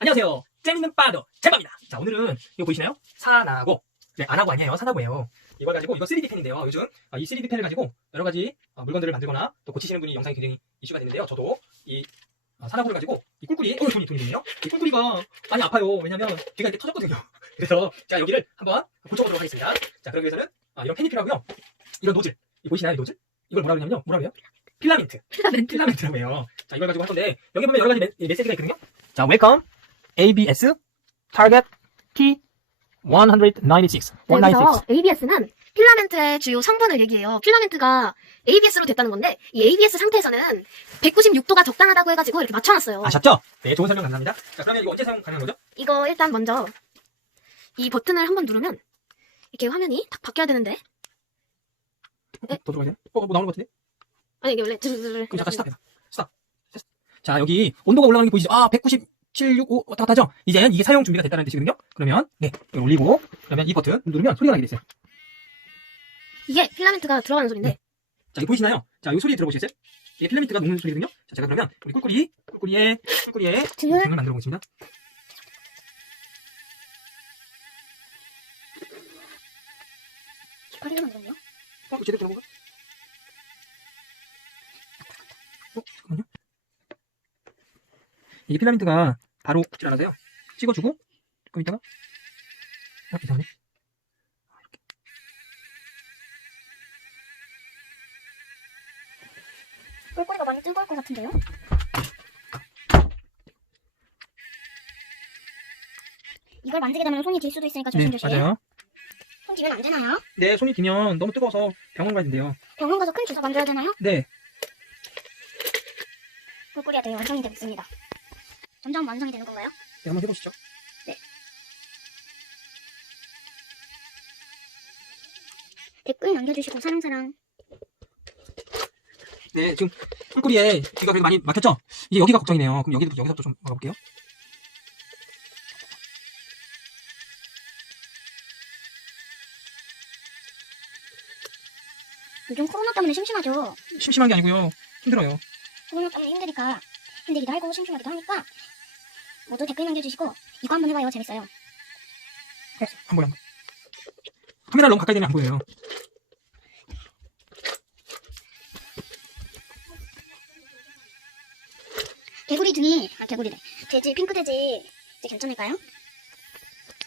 안녕하세요. 재밌는 빠더 제바입니다. 자, 오늘은 이거 보이시나요? 사나고. 네, 안 하고 아니에요. 사나고예요. 이걸 가지고 이거 3D 펜인데요. 요즘 아, 이 3D 펜을 가지고 여러 가지 어, 물건들을 만들거나 또 고치시는 분이 영상이 굉장히 이슈가 됐는데요. 저도 이 어, 사나고를 가지고 이 꿀꿀이 어 돈이 돈이 되네요. 이 꿀꿀이가 많이 아파요. 왜냐면 귀가 이렇게 터졌거든요. 그래서 제가 여기를 한번 고쳐보도록 하겠습니다. 자, 그러기 위해서는 아, 이런 펜이 필요하고요. 이런 노즐. 이 보이시나요? 이 노즐? 이걸 뭐라 그러냐면요. 뭐라 그래요? 필라멘트. 필라멘트. 필라멘트라고 해요. 자, 이걸 가지고 할 건데 여기 보면 여러 가지 메, 메시지가 있거든요. 자, 웰컴 ABS 타겟 T 196. 여기서 ABS는 필라멘트의 주요 성분을 얘기해요. 필라멘트가 ABS로 됐다는 건데 이 ABS 상태에서는 196도가 적당하다고 해가지고 이렇게 맞춰놨어요. 아셨죠? 네, 좋은 설명 감사합니다. 자, 그러면 이거 언제 사용 가능한 거죠? 이거 일단 먼저 이 버튼을 한번 누르면 이렇게 화면이 딱 바뀌어야 되는데 어, 더 들어가야 되나? 어, 뭐 나오는 것 같은데? 아니 이게 원래 드르르르 그럼 잠깐 스탑해서. 스탑. 자, 여기 온도가 올라가는 게 보이시죠? 아, 197, 6, 5 왔다 갔다 하죠? 이제 이게 사용 준비가 됐다는 뜻이거든요? 그러면, 네, 올리고, 그러면 이 버튼 누르면 소리가 나게 됐어요. 이게 필라멘트가 들어가는 소리인데 네. 자, 이거 보이시나요? 자, 이 소리 들어보시겠어요? 이게 필라멘트가 녹는 소리거든요? 자, 제가 그러면 우리 꿀꿀이, 꿀꿀이의, 꿀꿀이의 등을 만들어 보겠습니다. 휘파리를 만들었네요. 어, 제대로 들어본가? 어, 잠깐만요. 이게 필라멘트가 바로 붙질 않아서요. 찍어주고, 조금 있다가, 어, 이상하네. 꿀꿀이가 많이 뜨거울 것 같은데요? 이걸 만지게 되면 손이 딜 수도 있으니까 네, 조심조심. 맞아요. 손 딜면 안 되나요? 네, 손이 기면 너무 뜨거워서 병원 가야 된대요. 병원 가서 큰 주사 만들어야 되나요? 네, 꿀꿀이가 되게 완성이 되고 있습니다. 점점 완성이 되는 건가요? 네, 한번 해보시죠. 댓글 남겨주시고 사랑사랑. 네, 지금 꿀꿀이에 귀가 그래도 많이 막혔죠? 이제 여기가 걱정이네요. 그럼 여기도, 여기서부터 좀 막아볼게요. 요즘 코로나 때문에 심심하죠? 심심한 게 아니고요. 힘들어요. 코로나 때문에 힘드니까 힘들기도 하고 심심하기도 하니까 모두 댓글 남겨주시고 이거 한번 해봐요 재밌어요. 안 보여, 안 보여. 카메라 너무 가까이 되면 안 보여요. 개구리 등이 아 개구리래 돼지 핑크 돼지 이제 괜찮을까요?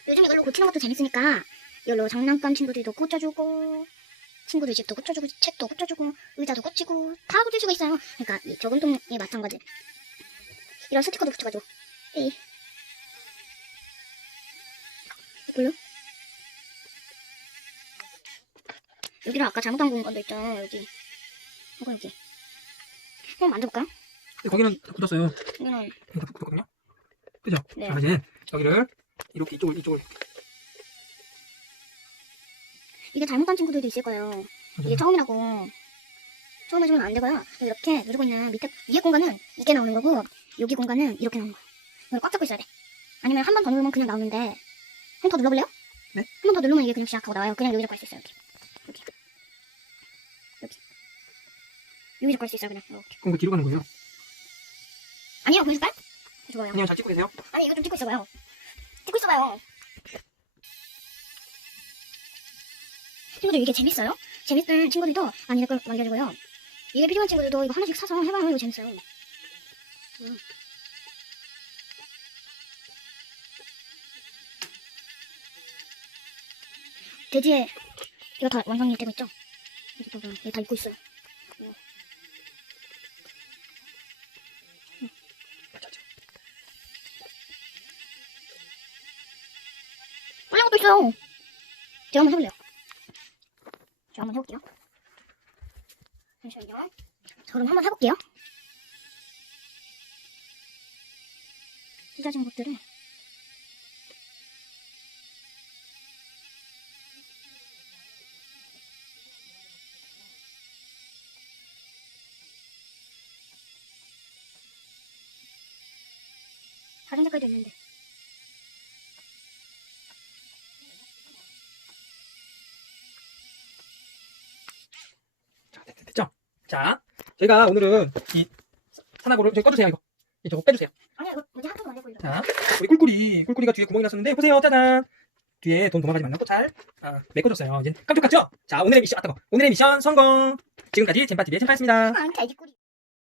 요즘 이걸로 고치는 것도 재밌으니까 이걸로 장난감 친구들도 꽂아주고 친구들 집도 꽂아주고 책도 꽂아주고 의자도 꽂히고 다 꽂을 수가 있어요 그러니까 이 저금통에 마찬가지 이런 스티커도 붙여가지고 에이 볼요? 여기를 아까 잘못 담근 건데 있죠 여기 이거 여기 한번 만져볼까요? 네, 거기는 다 굳었어요. 이거는 여기 다 굳었거든요. 그죠? 네. 자, 이제 여기를 이렇게 이쪽을, 이쪽을. 이게 잘못한 친구들도 있을 거예요. 이게 처음이라고 처음 해주면 안 되고요. 이렇게 누르고 있는 밑에 위에 공간은 이게 나오는 거고 여기 공간은 이렇게 나오는 거예요. 이걸 꽉 잡고 있어야 돼. 아니면 한 번 더 누르면 그냥 나오는데 한 번 더 눌러볼래요? 네. 한 번 더 누르면 이게 그냥 시작하고 나와요. 그냥 여기 잡고 할수 있어요. 여기 여기 여기 여기 잡고 할수 있어요. 그냥 이렇게. 그럼 그 뒤로 가는 거예요. 아니요, 보여줄까요? 좋아요. 아니요, 잘 찍고 계세요. 아니 이거 좀 찍고 있어봐요. 찍고 있어봐요. 친구들 이게 재밌어요? 재밌는 친구들도 많이 댓글 남겨주고요. 이게 필요한 친구들도 이거 하나씩 사서 해봐요. 이거 재밌어요. 음. 돼지에 이거 다 완성이 되고 있죠? 얘다 입고 있어요. 음. 빨리 것도 있어요. 제가 한번 해볼래요. 제가 한번 해볼게요. 잠시만요. 자, 그럼 한번 해볼게요. 찢어진 것들을 다른 색깔도 있는데 자, 됐, 됐죠? 자, 저희가 오늘은 이 사나고를, 저기 꺼주세요, 이거. 이 저거 빼주세요. 아니야 이거 이제 한쪽으로 만들고 이렇게 자, 우리 꿀꿀이, 꿀꿀이가 뒤에 구멍이 났었는데, 보세요, 짜잔. 뒤에 돈 도망가지 말라고 잘, 아, 메꿔줬어요. 이제 깜짝 같죠? 자, 오늘의 미션, 아, 따가 오늘의 미션 성공! 지금까지 젠파TV의 젠파였습니다. 아.